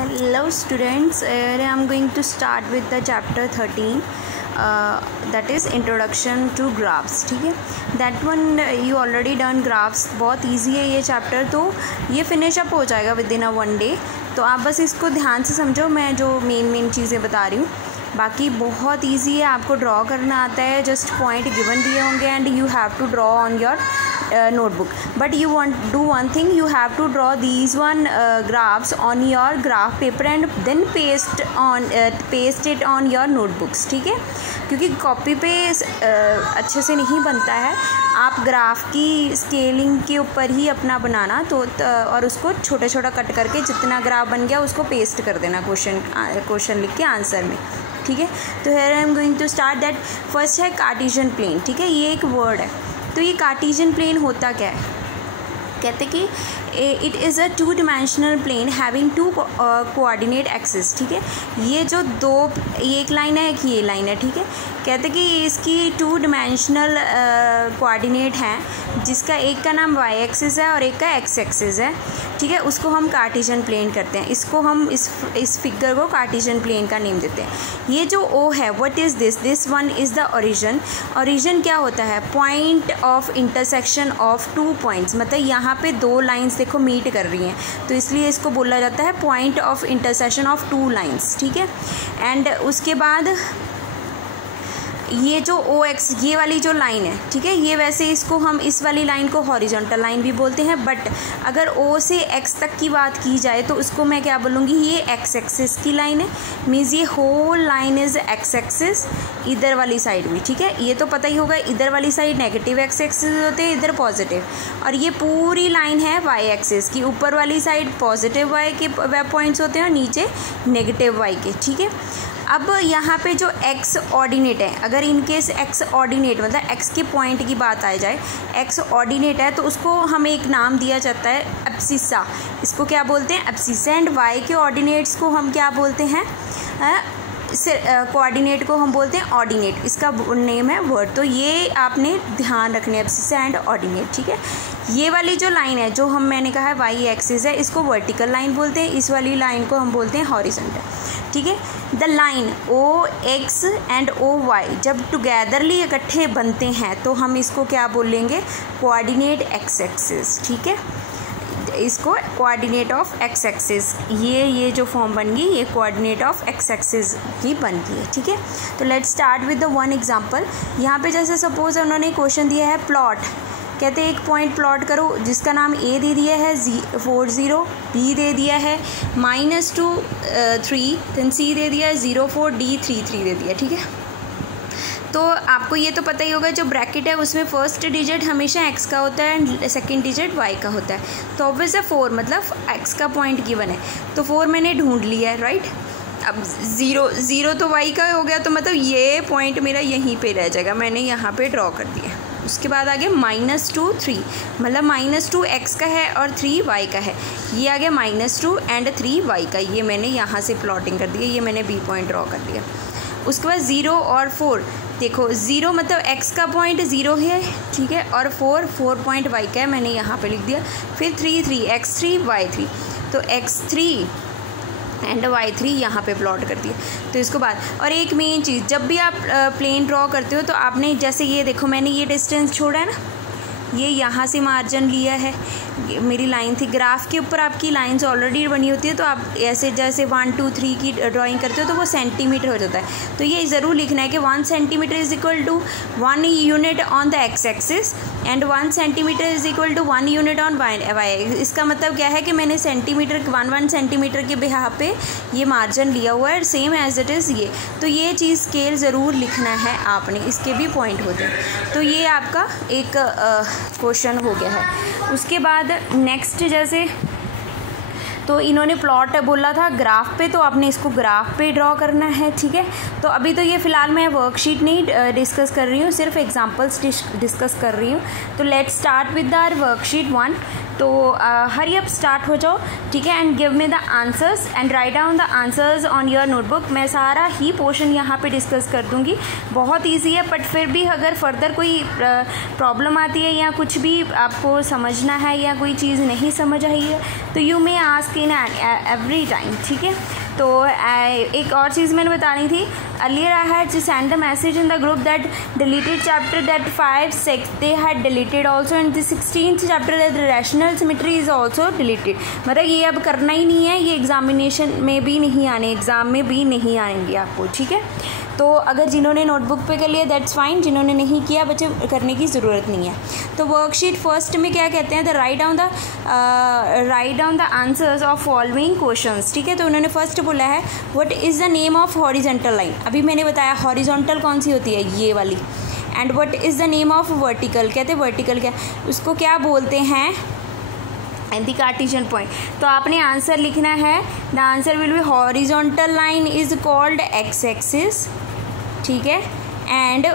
Hello students, I am going to start with the chapter 13 that is introduction to graphs. ठीक है, that one you already done graphs. बहुत easy है ये chapter, तो ये finish up हो जाएगा within a one day. तो आप बस इसको ध्यान से समझो, मैं जो मेन चीज़ें बता रही हूँ. बाकी बहुत ईजी है, आपको ड्रॉ करना आता है, जस्ट पॉइंट गिवन दिए होंगे and you have to draw on your notebook. But you want do one thing, you have to draw these graphs on your graph paper and then paste it on your notebooks. ठीक है, क्योंकि copy पे अच्छे से नहीं बनता है. आप ग्राफ की स्केलिंग के ऊपर ही अपना बनाना तो और उसको छोटा छोटा कट करके जितना ग्राफ बन गया उसको पेस्ट कर देना क्वेश्चन लिख के आंसर में. ठीक है, तो here I am going to start that. First है कार्टेशियन प्लेन. ठीक है, ये एक वर्ड है. तो ये कार्टेशियन प्लेन होता क्या है? कहते कि it is a two dimensional plane having two coordinate axis. ठीक है, ये जो दो, ये एक लाइन है, एक ये लाइन है. ठीक है, कहते कि इसकी टू डिमेंशनल कोऑर्डिनेट हैं, जिसका एक का नाम वाई एक्सिस है और एक का एक्स एक्सिस है. ठीक है, उसको हम कार्टेशियन प्लेन करते हैं. इसको हम इस फिगर को कार्टेशियन प्लेन का नेम देते हैं. ये जो ओ है, what is this one is the origin. Origin क्या होता है? Point of intersection of two points. मतलब यहाँ पे दो लाइंस देखो मीट कर रही हैं, तो इसलिए इसको बोला जाता है point of intersection of two lines. ठीक है, एंड उसके बाद ये जो ओ एक्स, ये वाली जो लाइन है, ठीक है, ये वैसे इसको हम इस वाली लाइन को हॉरिजॉन्टल लाइन भी बोलते हैं. बट अगर ओ से एक्स तक की बात की जाए तो उसको मैं क्या बोलूँगी? ये एक्स एक्सिस की लाइन है. मीन्स ये whole line is x axis इधर वाली साइड में. ठीक है, ये तो पता ही होगा, इधर वाली साइड नेगेटिव एक्स एक्सिस होते हैं, इधर पॉजिटिव. और ये पूरी लाइन है वाई एक्सिस की. ऊपर वाली साइड पॉजिटिव वाई के वेब पॉइंट्स होते हैं और नीचे नेगेटिव वाई के. ठीक है, अब यहाँ पे जो एक्स ऑर्डिनेट है, अगर इनकेस एक्स ऑर्डिनेट मतलब एक्स के पॉइंट की बात आ जाए, एक्स ऑर्डिनेट है तो उसको हमें एक नाम दिया जाता है एब्सिसा. इसको क्या बोलते हैं? एब्सिसा. एंड वाई के ऑर्डिनेट्स को हम क्या बोलते हैं? कोऑर्डिनेट को हम बोलते हैं ऑर्डिनेट. इसका नेम है वर्ड. तो ये आपने ध्यान रखने, एब्सिसा एंड ऑर्डिनेट. ठीक है, ये वाली जो लाइन है, जो मैंने कहा है वाई एक्सिस है, इसको वर्टिकल लाइन बोलते हैं. इस वाली लाइन को हम बोलते हैं हॉरिजॉन्टल. ठीक है, the line O x and O y जब टुगेदरली इकट्ठे बनते हैं तो हम इसको क्या बोलेंगे? Coordinate x axis. ठीक है, इसको कोऑर्डिनेट ऑफ एक्स एक्सिस, ये जो फॉर्म बन गई, ये कोऑर्डिनेट ऑफ एक्स एक्सिस की बन गई है. ठीक है, तो let's start with the one example. यहाँ पे जैसे सपोज उन्होंने क्वेश्चन दिया है प्लॉट. कहते हैं एक पॉइंट प्लॉट करो जिसका नाम ए दे दिया है 40, बी दे दिया है -2 3, देन सी दे दिया है 04, डी 33 दे दिया. ठीक है, तो आपको ये तो पता ही होगा, जो ब्रैकेट है उसमें फर्स्ट डिजिट हमेशा एक्स का होता है एंड सेकंड डिजिट वाई का होता है. तो ऑब्वियस है 4 मतलब एक्स का पॉइंट गिवन है, तो 4 मैंने ढूंढ लिया है. राइट, अब 0 तो वाई का हो गया, तो मतलब ये पॉइंट मेरा यहीं पे रह जाएगा, मैंने यहाँ पे ड्रॉ कर दिया. उसके बाद आगे -2 3, मतलब -2 एक्स का है और 3 वाई का है. ये आ गया -2 एंड 3 वाई का. ये मैंने यहाँ से प्लॉटिंग कर दिया, ये मैंने बी पॉइंट ड्रॉ कर दिया. उसके बाद 0 और 4, देखो 0 मतलब एक्स का पॉइंट 0 है. ठीक है, और 4 पॉइंट वाई का है, मैंने यहाँ पे लिख दिया. फिर 3 x3 y3, तो x3 एंड y3 यहाँ पे प्लॉट कर दिया. तो इसको बाद, और एक मेन चीज़, जब भी आप प्लेन ड्रॉ करते हो तो आपने जैसे ये देखो, मैंने ये डिस्टेंस छोड़ा है ना, ये यहाँ से मार्जिन लिया है, मेरी लाइन थी. ग्राफ के ऊपर आपकी लाइंस ऑलरेडी बनी होती है, तो आप ऐसे जैसे 1 2 3 की ड्राइंग करते हो तो वो सेंटीमीटर हो जाता है. तो ये ज़रूर लिखना है कि 1 centimetre is equal to 1 unit on the x axis and 1 centimetre is equal to 1 unit on y. इसका मतलब क्या है कि मैंने सेंटीमीटर 1 सेंटीमीटर के बिहार पे ये मार्जिन लिया हुआ है, सेम एज इट इज़ ये. तो ये चीज़ स्केल ज़रूर लिखना है आपने, इसके भी पॉइंट होते हैं. तो ये आपका एक क्वेश्चन हो गया है. उसके बाद नेक्स्ट, जैसे तो इन्होंने प्लॉट बोला था ग्राफ पे, तो आपने इसको ग्राफ पे ड्रॉ करना है. ठीक है, तो अभी तो ये फ़िलहाल मैं वर्कशीट नहीं डिस्कस कर रही हूँ, सिर्फ एग्जांपल्स डिस्कस कर रही हूँ. तो let's start with our worksheet 1. तो हरी अप स्टार्ट हो जाओ, ठीक है, and give me the answers and write down the answers on your notebook. मैं सारा ही पोर्शन यहाँ पे डिस्कस कर दूँगी, बहुत ईजी है, बट फिर भी अगर फर्दर कोई प्रॉब्लम आती है या कुछ भी आपको समझना है या कोई चीज़ नहीं समझ आई है तो you may ask in every time, ठीक है। तो एक और चीज़ मैंने बतानी थी, earlier I had send the message in the group that deleted chapter that 5, 6 they had deleted also and the 16th chapter that rational symmetry is also deleted. मतलब ये अब करना ही नहीं है, ये एग्जामिनेशन में भी नहीं आने, एग्ज़ाम में भी नहीं आएंगे आपको, ठीक है। तो अगर जिन्होंने नोटबुक पे कर लिया दैट्स फाइन, जिन्होंने नहीं किया बच्चे करने की ज़रूरत नहीं है। तो वर्कशीट फर्स्ट में क्या कहते हैं, the right down the answers of following questions, ठीक है। तो उन्होंने फर्स्ट बोला है what is the name of horizontal line, अभी मैंने बताया हॉरिजॉन्टल कौन सी होती है, ये वाली। And what is the name of vertical, कहते हैं वर्टिकल क्या, उसको क्या बोलते हैं, एंड द कार्टेशियन पॉइंट। तो आपने आंसर लिखना है, the answer will be horizontal line is called x axis, ठीक है, एंड